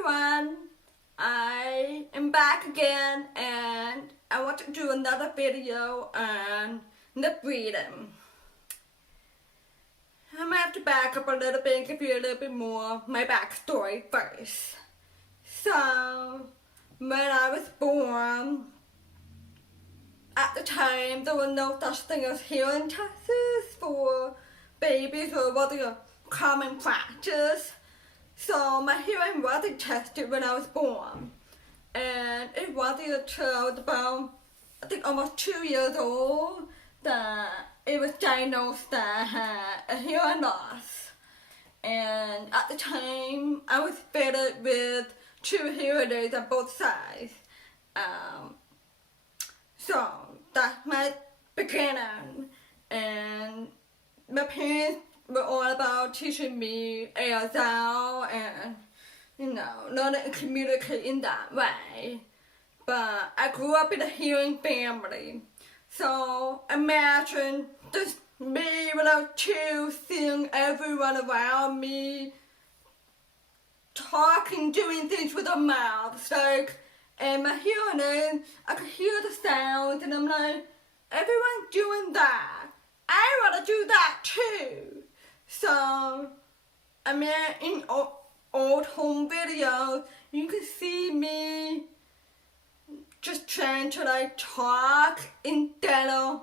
everyone, I am back again and I want to do another video on lip reading. I might have to back up a little bit and give you a little bit more my backstory first. So, when I was born, at the time there was no such thing as hearing tests for babies or what a common practice. So my hearing wasn't tested when I was born, and it wasn't until I was about, I think, almost 2 years old that it was diagnosed that I had a hearing loss. And at the time, I was fitted with 2 hearing aids on both sides. So that's my beginning, and my parents were all about teaching me ASL and, learning to communicate in that way. But I grew up in a hearing family. So imagine just me when I was 2, seeing everyone around me talking, doing things with their mouths. And my hearing aid, I could hear the sounds, and I'm like, everyone's doing that. I want to do that too. So, in old home videos, you can see me just trying to talk instead of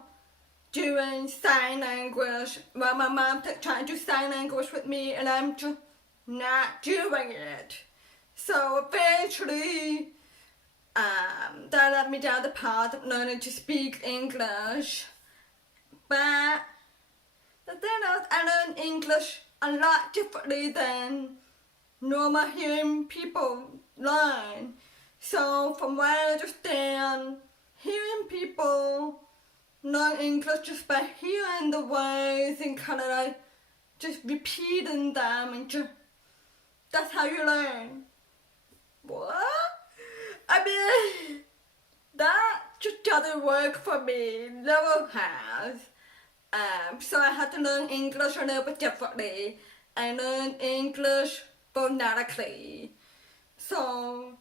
doing sign language. Well, my mom trying to do sign language with me, and I'm just not doing it. So eventually, that led me down the path of learning to speak English. But the thing is, I learned English a lot differently than normal hearing people learn. So from what I understand, hearing people learn English just by hearing the words and just repeating them, and that's how you learn. What? That just doesn't work for me. Never has. So I had to learn English a little bit differently. I learned English phonetically. So,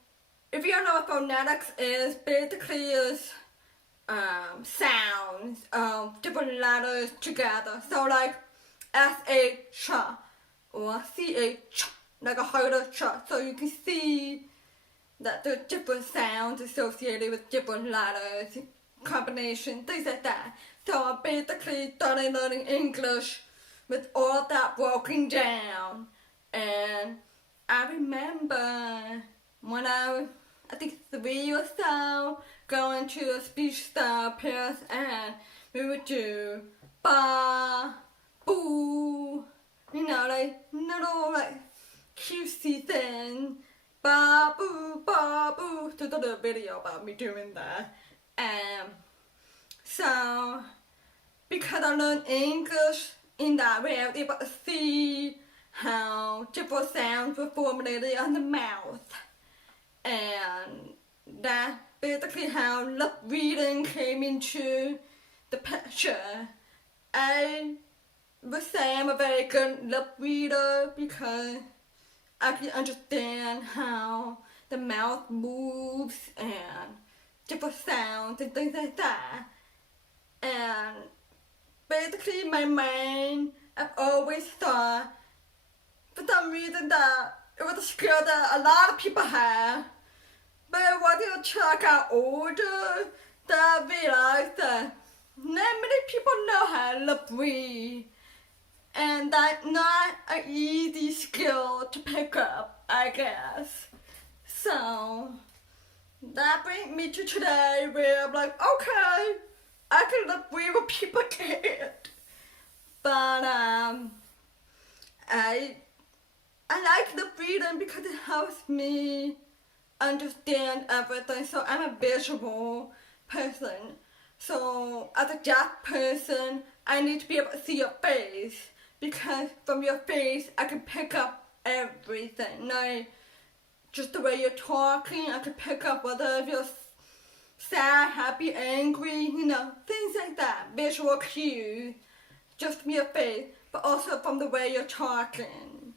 if you don't know what phonetics is, basically is sounds of different letters together. So S-A-ch or C-A-ch, like a harder ch. So you can see that there's different sounds associated with different letters, combinations, things like that. So I basically started learning English with all that broken down. And I remember when I was, I think 3 or so, going to a speech therapist, and we would do ba, boo, little cutesy thing. Ba, boo, ba, boo. There's a little video about me doing that. So, because I learned English in that way, I was able to see how different sounds were formulated on the mouth. And that's basically how lip reading came into the picture. I would say I'm a very good lip reader because I can understand how the mouth moves and different sounds and things like that. And basically in my mind, I've always thought, for some reason, that it was a skill that a lot of people have. But until I got older, that I realized that not many people know how to lip read. And that's not an easy skill to pick up, I guess. So, that brings me to today where I'm like, okay, I can lip read what people can't. But, I like lip reading because it helps me understand everything. So I'm a visual person. So as a deaf person, I need to be able to see your face, because from your face I can pick up everything. Just the way you're talking, I can pick up whether you're sad, happy, angry, things like that. Visual cues, just from your face, but also from the way you're talking.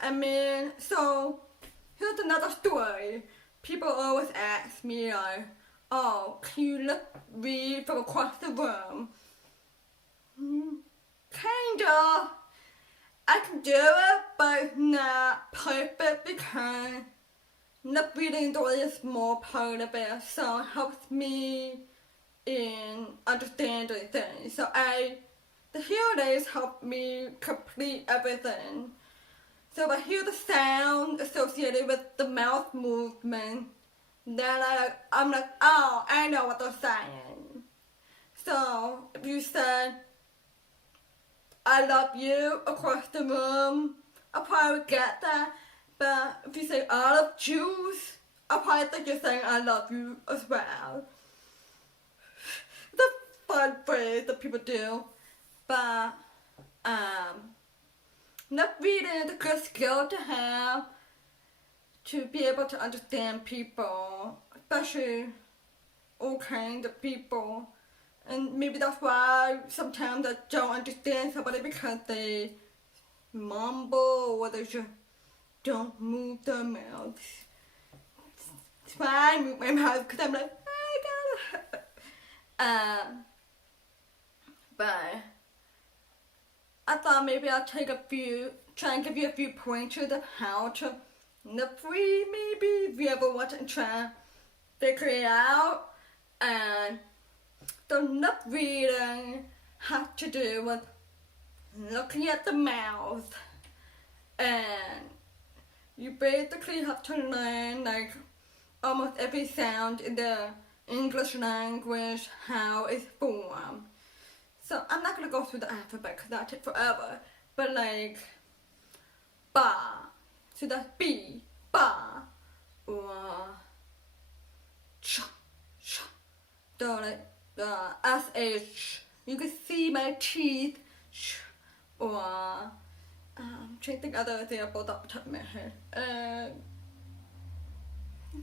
I mean, so here's another story. People always ask me like, oh, can you read from across the room? Kinda. I can do it, but it's not perfect because lip reading is only a small part of it, so it helps me in understanding things. So the hearing aids help me complete everything. So if I hear the sound associated with the mouth movement, then I'm like, oh, I know what they're saying. So if you said, I love you across the room, I'll probably get that. But if you say olive juice, I'll probably think you're saying I love you as well. It's a fun phrase that people do. But lip reading is a good skill to have to be able to understand people, especially all kinds of people. And maybe that's why sometimes I don't understand somebody because they mumble or they just don't move their mouths. That's why I move my mouth because I'm like, I gotta. But I thought maybe I'll try and give you a few pointers of how to lip read maybe if you ever want to try and figure it out. And the lip reading has to do with looking at the mouth, and you basically have to learn like almost every sound in the English language, how it's formed. So I'm not gonna go through the alphabet because that'll take forever, but like ba, so that's B, ba, or ch, ch, the SH. You can see my teeth, or I'm trying to think other examples off the top of my head.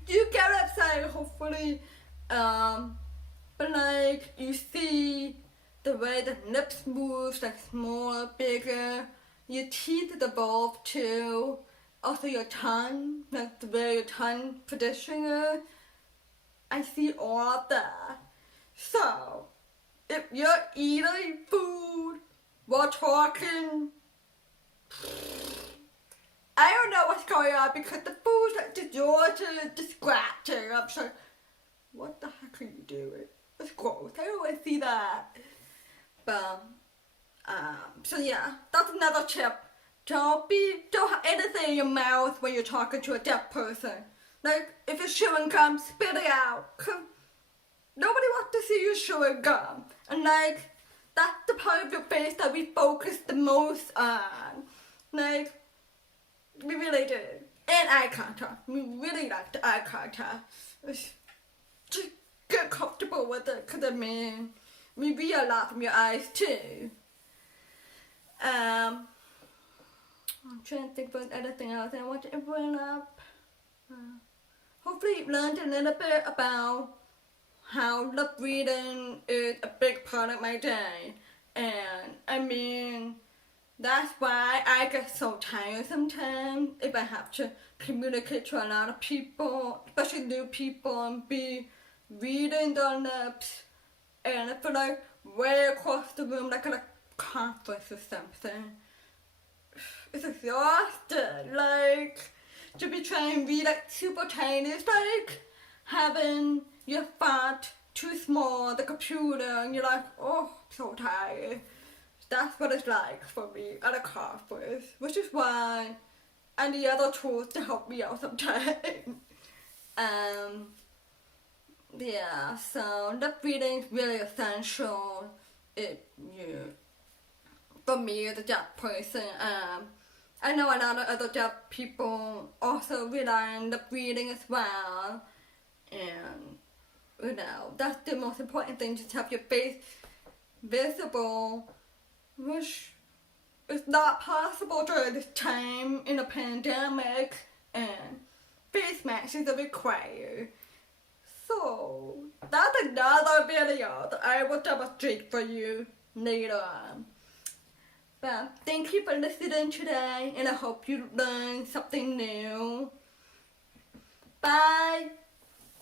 You get what I'm saying, hopefully. But like you see the way the lips move, like smaller, bigger. Your teeth evolve too. Also your tongue, like the way your tongue position is. I see all of that. So, if you're eating food while talking, I don't know what's going on because the food's like distracting. I'm just like, what the heck are you doing? It's gross. I don't want to see that. But, so yeah, that's another tip. Don't have anything in your mouth when you're talking to a deaf person. Like, if you're chewing gum, spit it out. Cause nobody wants to see you chewing gum. And like, that's the part of your face that we focus the most on. Like, we really do. And eye contact. We really like the eye contact. Just get comfortable with it, cause I mean, we read a lot from your eyes too. I'm trying to think about anything else I want to bring up. Hopefully you've learned a little bit about how lip reading is a big part of my day. And I mean, that's why I get so tired sometimes if I have to communicate to a lot of people, especially new people, and be reading their lips. And I feel like way across the room, like at a conference or something. It's exhausting. Like, to be trying to read like super tiny, it's like having your font too small on the computer and you're like, oh, I'm so tired. That's what it's like for me at a conference, which is why I need other tools to help me out sometimes. Yeah, so lip reading is really essential for me as a deaf person. I know a lot of other deaf people also rely on lip reading as well. And, you know, that's the most important thing, just have your face visible, which is not possible during this time in a pandemic, and face masks are required. So, that's another video that I will demonstrate for you later on. But thank you for listening today, and I hope you learned something new. Bye.